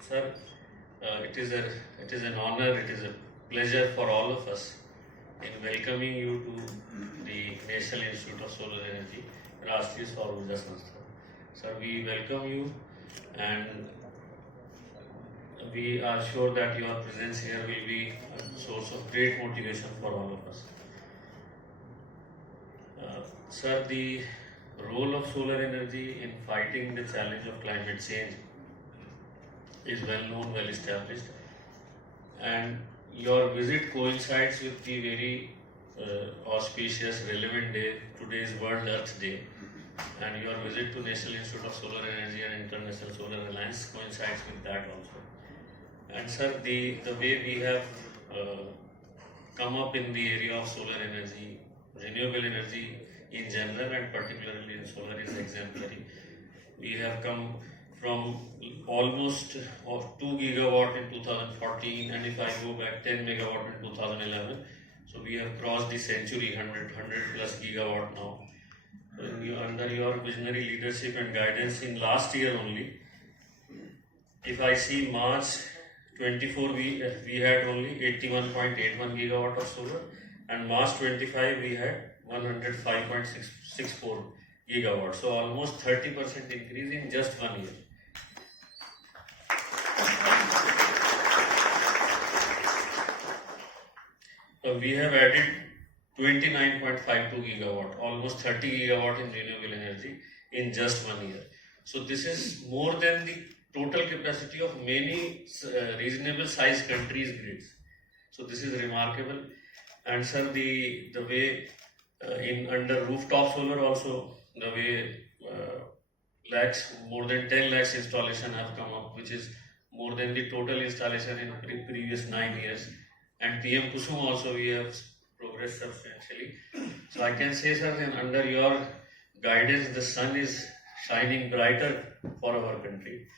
Sir, it is an honor, it is a pleasure for all of us in welcoming you to the National Institute of Solar Energy, Rashtriya Saur Urja Sanstha. Sir, we welcome you and we are sure that your presence here will be a source of great motivation for all of us. Sir, the role of solar energy in fighting the challenge of climate change is well known, well established, and your visit coincides with the very auspicious, relevant day. Today is World Earth Day, and your visit to National Institute of Solar Energy and International Solar Alliance coincides with that also. And sir, the way we have come up in the area of solar energy, renewable energy in general, and particularly in solar is exemplary. We have come from almost of 2 gigawatt in 2014, and if I go back 10 megawatt in 2011, so we have crossed the century, 100 plus gigawatt now. Under your visionary leadership and guidance in last year only, if I see March 24, we had only 81.81 gigawatt of solar, and March 25 we had 105.64 gigawatt. So almost 30% increase in just 1 year. We have added 29.52 gigawatt, almost 30 gigawatt in renewable energy in just 1 year. So this is more than the total capacity of many reasonable sized countries' grids. So this is remarkable. And sir, the way in under rooftop solar also, the way lakhs, more than 10 lakhs installation have come up, which is more than the total installation in previous 9 years. And PM Kusum also we have progressed substantially. So I can say, sir, under your guidance, the sun is shining brighter for our country.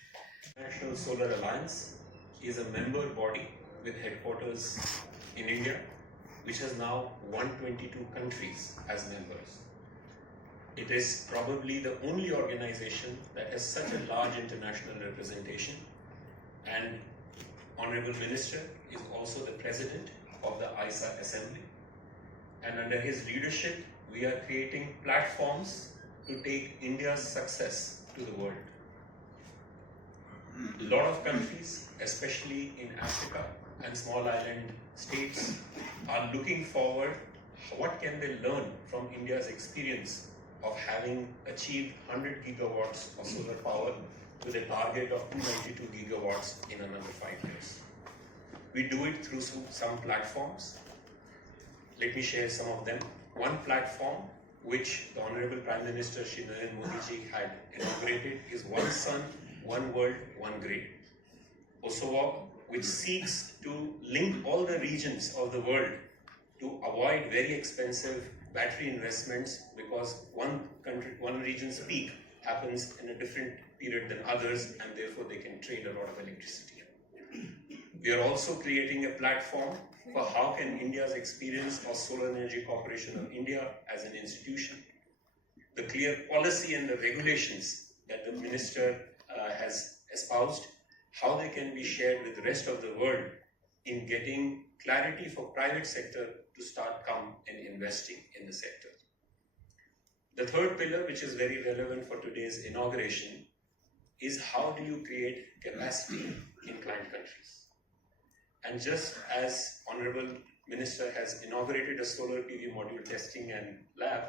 International Solar Alliance is a member body with headquarters in India, which has now 122 countries as members. It is probably the only organization that has such a large international representation, and Honorable Minister is also the President of the ISA Assembly, and under his leadership we are creating platforms to take India's success to the world. A lot of countries, especially in Africa and small island states, are looking forward what can they learn from India's experience of having achieved 100 gigawatts of solar power with a target of 292 gigawatts in another 5 years. We do it through some platforms. Let me share some of them. One platform which the Honorable Prime Minister Shri Narendra Modi ji had inaugurated is One Sun, One World, One Grid, OSOWOG, which seeks to link all the regions of the world to avoid very expensive battery investments, because one region's peak happens in a different period than others, and therefore they can trade a lot of electricity. We are also creating a platform for how can India's experience of Solar Energy Corporation of India as an institution, the clear policy and the regulations that the Minister has espoused, how they can be shared with the rest of the world in getting clarity for private sector to start come and investing in the sector. The third pillar, which is very relevant for today's inauguration, is how do you create capacity in client countries? And just as Honorable Minister has inaugurated a solar PV module testing and lab,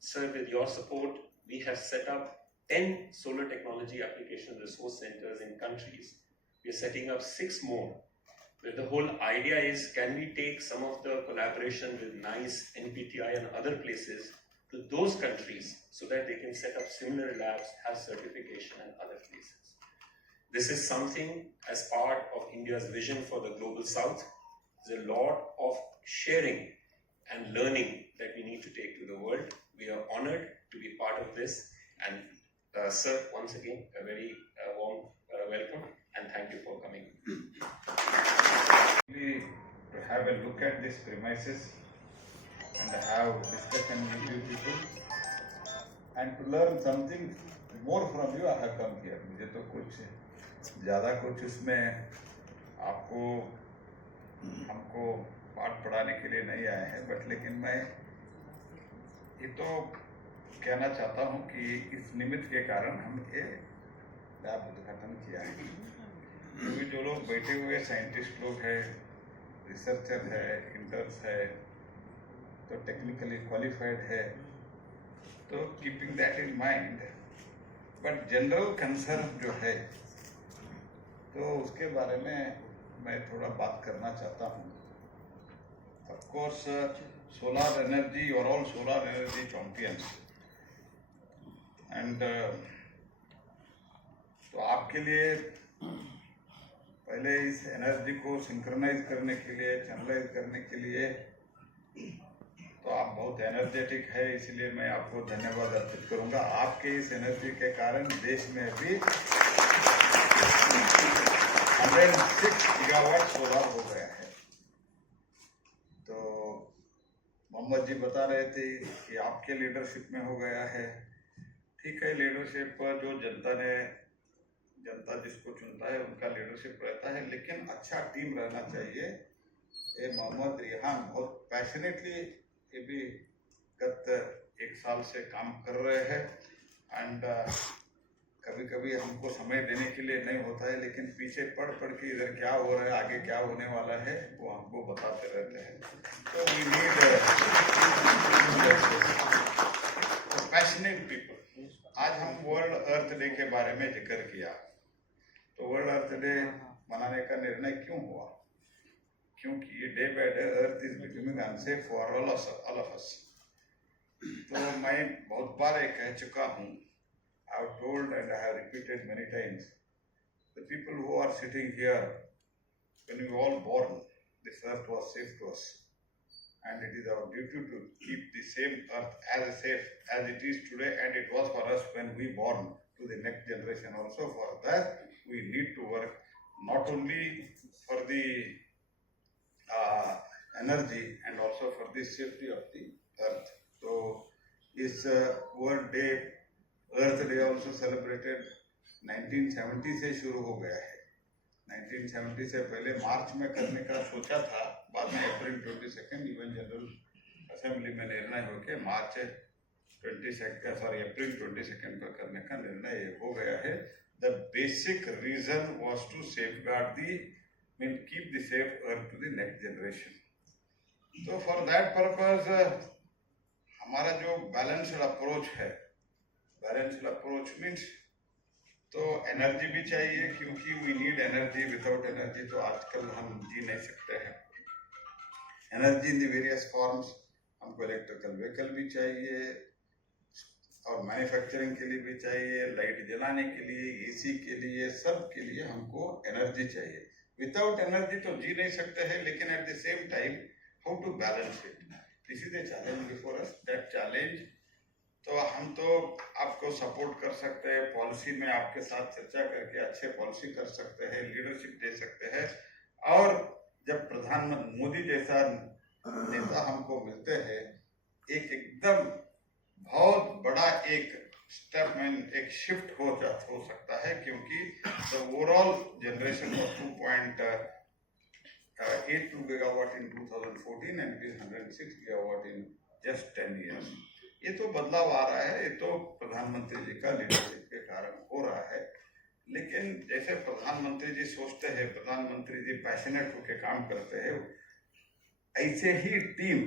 sir, with your support, we have set up 10 solar technology application resource centers in countries. We are setting up 6 more, where the whole idea is, can we take some of the collaboration with NICE, NPTI and other places to those countries so that they can set up similar labs, have certification and other places. This is something as part of India's vision for the Global South. There's a lot of sharing and learning that we need to take to the world. We are honored to be part of this, and sir, once again, a very warm welcome and thank you for coming. To have a look at these premises and have discussion with you people and to learn something more from you, I have come here. मुझे तो कुछ ज़्यादा कुछ उसमें आपको हमको पाठ पढ़ाने के लिए नहीं आए हैं, बट लेकिन मैं ये तो कहना चाहता हूँ कि इस निमित्त के कारण हम ये लैब उद्घाटन किया है, क्योंकि जो लोग बैठे हुए साइंटिस्ट लोग हैं, रिसर्चर है, इंटर्स है, तो टेक्निकली क्वालिफाइड है, तो keeping that in mind, but general concern जो है तो उसके बारे में मैं थोड़ा बात करना चाहता हूँ. ऑफ कोर्स सोलर एनर्जी और all solar energy champions and तो आपके लिए पहले इस एनर्जी को सिंक्रोनाइज करने के लिए, चैनलाइज करने के लिए, तो आप बहुत एनर्जेटिक है, इसलिए मैं आपको धन्यवाद अर्पित करूंगा. आपके इस एनर्जी के कारण देश में अभी 106 गीगावाट सोलर हो गया है. तो मोहम्मद जी बता रहे थे कि आपके लीडरशिप में हो गया है. ठीक है, लीडरशिप जो जनता जिसको चुनता है उनका लीडरशिप रहता है, लेकिन अच्छा टीम रहना चाहिए. ये मोहम्मद रिहान बहुत पैशनेटली ये भी गत 1 साल से काम कर रहे हैं, एंड कभी कभी हमको समय देने के लिए नहीं होता है, लेकिन पीछे पढ़ के इधर क्या हो रहा है, आगे क्या होने वाला है, वो हमको बताते रहते हैं. तो वी नीड पैशनेट पीपल. आज हम वर्ल्ड अर्थ डे के बारे में जिक्र किया, तो वर्ल्ड अर्थ डे मनाने का निर्णय क्यों हुआ? क्योंकि day by day earth is becoming unsafe for all of us. तो मैं बहुत बार ये कह चुका हूँ, I have told and I have repeated many times, the people who are sitting here, when we were all born, this earth was safe to us, and it is our duty to keep the same earth as safe as it is today, and it was for us when we born, to the next generation also. For that we need to work, not only for the energy and also for the safety of the earth. So this World Day, earth day also celebrated 1970 से शुरू हो गया है. 1970 से पहले मार्च में करने का सोचा था, बाद में अप्रैल 22 यूएन जनरल असेंबली में निर्णय होके अप्रैल 22 पर करने का निर्णय हो गया है. The basic reason was to safeguard keep the safe earth to the next generation. तो फॉर दैट पर्पज हमारा जो बैलेंस्ड अप्रोच है, बैलेंस्ड अप्रोच मीन्स तो एनर्जी भी चाहिए, क्योंकि we need energy. Without energy तो आजकल हम जी नहीं सकते हैं. Energy in the various forms. हमको इलेक्ट्रिकल व्हीकल भी चाहिए और मैन्युफैक्चरिंग के लिए भी चाहिए, लाइट जलाने के लिए, एसी के लिए, सब के लिए हमको एनर्जी चाहिए. विदाउट एनर्जी तो जी नहीं सकते हैं, लेकिन at the same time how to balance it, this is the challenge before us. That challenge तो हम तो आपको सपोर्ट कर सकते हैं, पॉलिसी में आपके साथ चर्चा करके अच्छे पॉलिसी कर सकते हैं, लीडरशिप दे सकते हैं. और जब प्रधानमंत्री मोदी जैसा नेता हमको मिलते हैं, एकदम बहुत बड़ा एक स्टेप में एक शिफ्ट हो सकता है, क्योंकि the overall generation of 2.82 gigawatt in 2014 and 106 gigawatt in just 10 years. ये तो बदलाव आ रहा है, ये तो प्रधानमंत्री जी का लीडरशिप के कारण हो रहा है. लेकिन जैसे प्रधानमंत्री जी सोचते हैं, प्रधानमंत्री जी पैशनेट होकर काम करते हैं, ऐसे ही टीम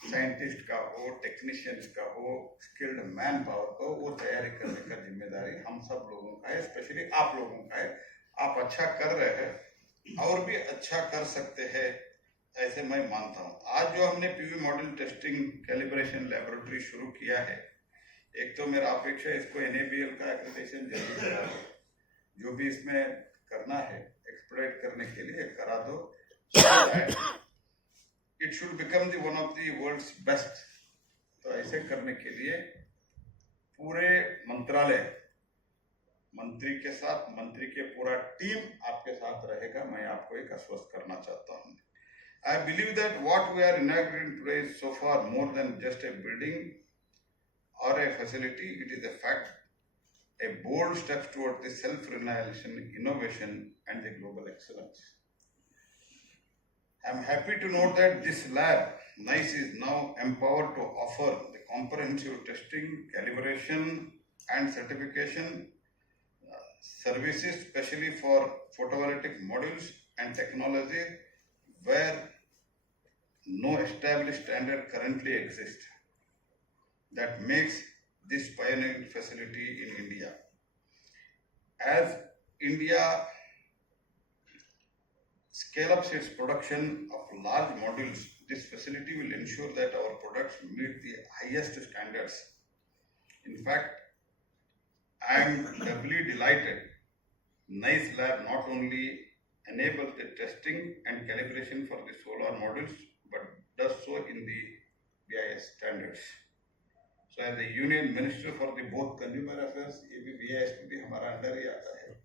साइंटिस्ट का हो, टेक्नीशियंस का हो, स्किल्ड मैन पावर का हो, वो तैयारी करने का जिम्मेदारी हम सब लोगों का है, स्पेशली आप लोगों का है. आप अच्छा कर रहे हैं और भी अच्छा कर सकते हैं, ऐसे मैं मानता हूँ. आज जो हमने PV model testing calibration laboratory शुरू किया है, एक तो मेरा अपेक्षा इसको NABL का एक्रेडिटेशन जल्दी करा दो. जो भी इसमें करना है एक्सप्लोरेट करने के लिए करा दो. It should become the one of the world's best. तो ऐसे करने के लिए पूरे मंत्रालय, मंत्री के साथ, मंत्री के पूरा टीम आपके साथ रहेगा. मैं आपको एक आश्वस्त करना चाहता हूँ. I believe that what we are inaugurating today is so far more than just a building or a facility. It is a fact a bold step towards the self-realization, innovation, and the global excellence. I am happy to note that this lab, NICE, is now empowered to offer the comprehensive testing, calibration, and certification services, especially for photovoltaic modules and technology where no established standard currently exists. That makes this pioneering facility in India. As India scale up its production of large modules, this facility will ensure that our products meet the highest standards. In fact, I am doubly delighted NICE lab not only enables the testing and calibration for the solar modules, but does so in the BIS standards. So as the Union Minister for the both Consumer Affairs, ये भी BIS में भी हमारा under ही आता है,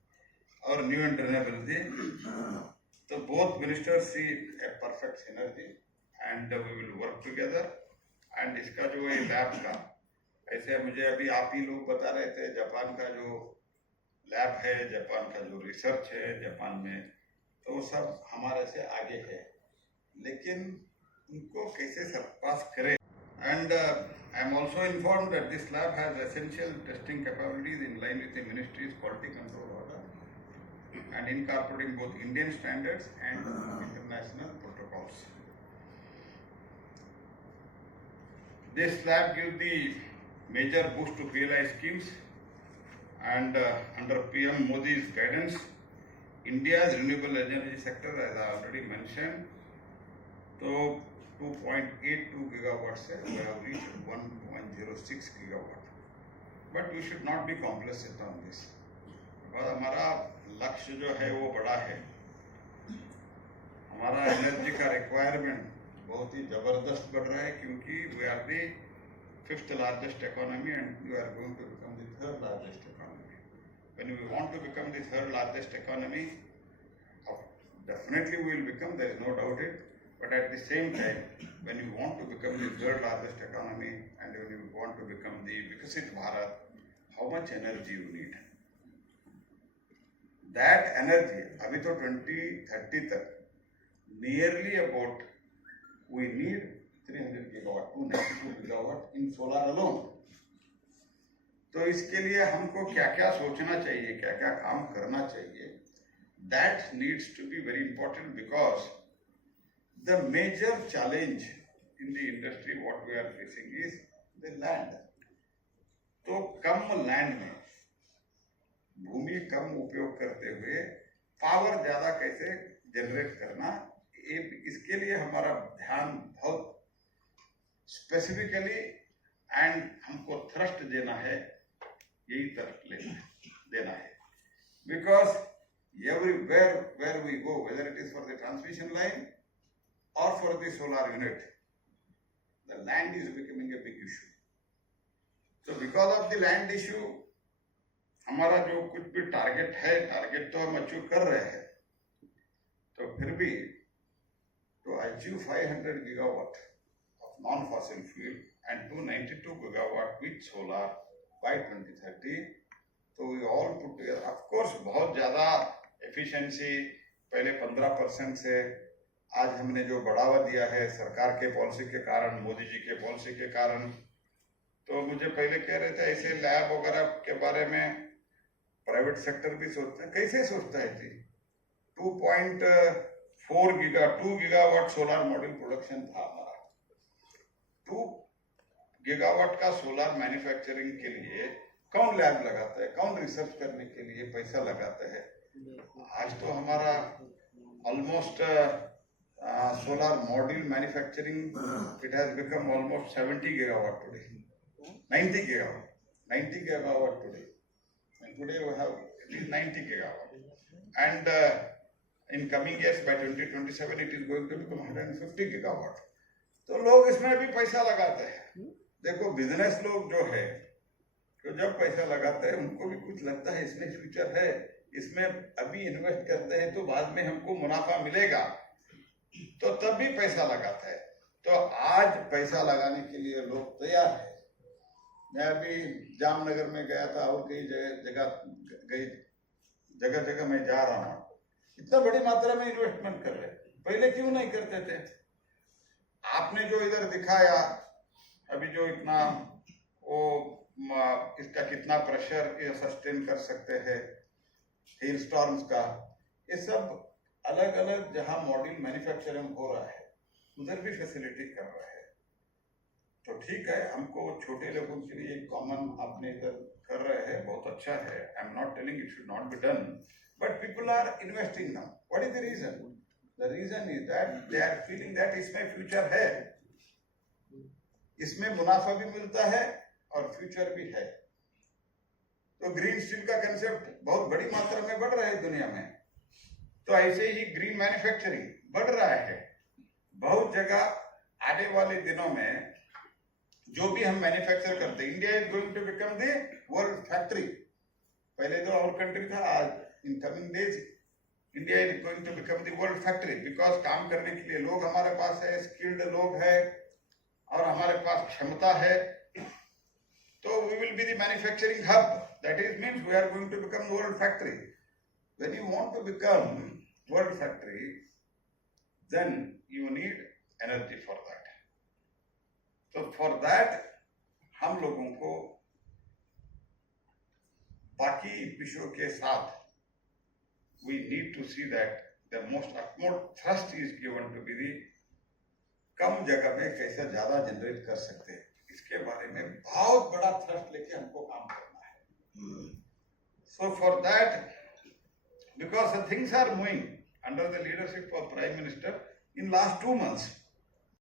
और New and Renewable, so both ministers see a perfect synergy and we will work together. And इसका जो ये लैब का, ऐसे मुझे अभी आप ही लोग बता रहे थे जापान का जो लैब है, जापान का जो रिसर्च है जापान में, तो सब हमारे से आगे है, लेकिन उनको कैसे सरपास करें. And I am also informed that this lab has essential testing capabilities in line with the Ministry's quality control order and incorporating both Indian standards and international protocols. This lab gives the major boost to PLI schemes, and under PM Modi's guidance, India's renewable energy sector, as I already mentioned, so 2.82 gigawatts, we have reached 1.06 gigawatt. But we should not be complacent on this. because हमारा लक्ष्य जो है वो बड़ा है. हमारा energy का requirement बहुत ही जबरदस्त बढ़ रहा है, क्योंकि we are the 5th largest economy and we are going to become the 3rd largest economy. When we want to become the 3rd largest economy, definitely we will become, there is no doubt it. But at the same time, when you want to become the 3rd largest economy and when you want to become the Vikasit Bharat, how much energy you need? That energy, abhi to 2030 tak, nearly about, we need 300 gigawatt, 292 gigawatt in solar alone. तो इसके लिए हमको क्या क्या सोचना चाहिए, क्या क्या काम करना चाहिए, that needs to be very important, because the major challenge in the industry what we are facing is the land. तो कम लैंड में भूमि कम उपयोग करते हुए पावर ज्यादा कैसे जनरेट करना, इसके लिए हमारा ध्यान बहुत स्पेसिफिकली एंड हमको थ्रस्ट देना है, यही तरफ देना है. Because everywhere where we go, whether it is for the transmission line or for the solar unit, the land is becoming a big issue. So because of the land issue, हमारा जो कुछ भी टारगेट है, target तो हम achieve कर रहे हैं, तो फिर भी to achieve 500 gigawatt of non-fossil fuel and 292 gigawatt with solar by 2030, तो we all put together, of course बहुत ज़्यादा efficiency पहले 15% से आज हमने जो बढ़ावा दिया है सरकार के पॉलिसी के कारण, मोदी जी के पॉलिसी के कारण. तो मुझे पहले कह रहे थे ऐसे लैब वगैरह के बारे में प्राइवेट सेक्टर भी सोचता है, कैसे सोचता है जी? 2 गीगावाट सोलर मॉड्यूल प्रोडक्शन था हमारा. 2 गीगावाट का सोलर मैन्युफैक्चरिंग के लिए कौन लैब लगाता है, कौन रिसर्च करने के लिए पैसा लगाता है? आज तो हमारा almost solar module manufacturing, it has become almost 70 gigawatt today, 90 gigawatt today, and today we have at least 90 gigawatt, and in coming years by 2027 it is going to become 150 gigawatt. तो लोग इसमें भी पैसा लगाते हैं. देखो बिजनेस लोग जो है, तो जब पैसा लगाते हैं उनको भी कुछ लगता है इसमें फ्यूचर है, इसमें अभी इन्वेस्ट करते हैं तो बाद में हमको मुनाफा मिलेगा, तो तब भी पैसा लगाता है. तो आज पैसा लगाने के लिए लोग तैयार है. मैं अभी जामनगर में गया था और कई जगह जगह मैं जा रहा हूँ, इतना बड़ी मात्रा में इन्वेस्टमेंट कर रहे, पहले क्यों नहीं करते थे? आपने जो इधर दिखाया अभी, जो इतना वो इसका कितना प्रेशर ये सस्टेन कर सकते हैं, हेल स्टॉर्म्स का, ये सब अलग अलग जहां मॉड्यूल मैन्युफैक्चरिंग हो रहा है उधर भी फैसिलिटी कर रहा है। तो ठीक है, हमको छोटे लोगों के लिए कॉमन आपने इधर कर रहे हैं, बहुत अच्छा है। I am not telling it should not be done, but people are investing now. What is the reason? The reason is that they are feeling that इसमें फ्यूचर है, इसमें मुनाफा भी मिलता है और फ्यूचर भी है। तो ग्रीन स्टील का कंसेप्ट बहुत बड़ी मात्रा में बढ़ रहा है दुनिया में, तो ऐसे ही ग्रीन मैन्युफैक्चरिंग बढ़ रहा है बहुत जगह। आने वाले दिनों में जो भी हम मैन्युफैक्चर करते हैं, India is going to become the world factory. पहले तो और कंट्री था, आज in coming days India is going to become the world factory, because काम करने के लिए लोग हमारे पास है, स्किल्ड लोग है और हमारे पास क्षमता है। तो we will be the manufacturing hub. That is means we are going to become world factory. When you want to become world factory, then you need energy for that. So for that, हम लोगों को बाकी विषयों के साथ we need to see that the utmost thrust is given to be the कम जगह में कैसे ज्यादा जनरेट कर सकते हैं, इसके बारे में बहुत बड़ा थ्रस्ट लेके हमको काम करना है। So for that, because the things are moving under the leadership of Prime Minister in last 2 months,